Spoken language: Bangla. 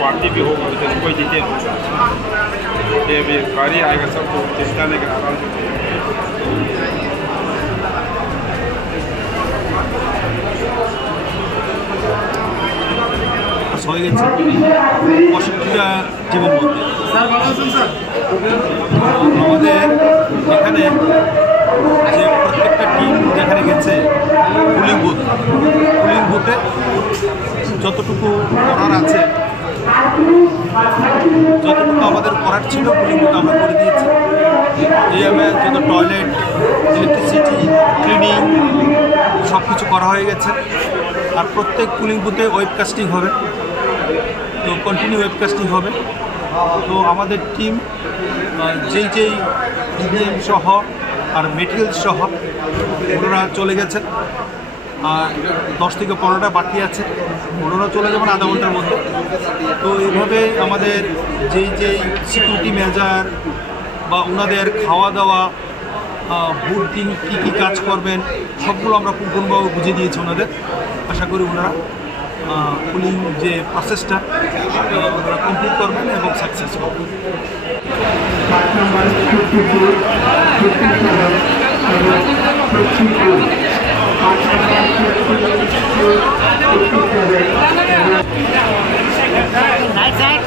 पार्टी भी होगा उधर कोई जीते ये भी गाड़ी आएगा सबको चिंता नहीं करा হয়ে গেছে 65টা জীবন মধ্যে আমাদের এখানে যে প্রত্যেকটা টিম যেখানে গেছে পুলিং বুথে যতটুকু করার আছে যতটুকু আমাদের করার ছিল পুলিং বুথ আমরা করে দিয়েছি। এইভাবে যত টয়লেট ইলেকট্রিসিটি ক্লিনিং সব কিছু করা হয়ে গেছে। আর প্রত্যেক পুলিং বুথে ওয়েবকাস্টিং হবে, তো কন্টিনিউ ওয়েবকাস্টিং হবে। তো আমাদের টিম যেই ইভিএম সহ আর মেটেরিয়ালস সহ ওনারা চলে গেছে। আর 10 থেকে 15টা বাকি আছে, ওনারা চলে যাবেন আধা ঘন্টার মধ্যে। তো এইভাবে আমাদের যেই সিকিউরিটি মেজার বা ওনাদের খাওয়া দাওয়া বুট দিন কী কাজ করবেন সবগুলো আমরা পুঙ্খানুপুঙ্খভাবে বুঝিয়ে দিয়েছি ওনাদের। আশা করি ওনারা পুলিং যে প্রসেসটা ওনারা কমপ্লিট করবেন এবং সাকসেস করবেন। Nice side.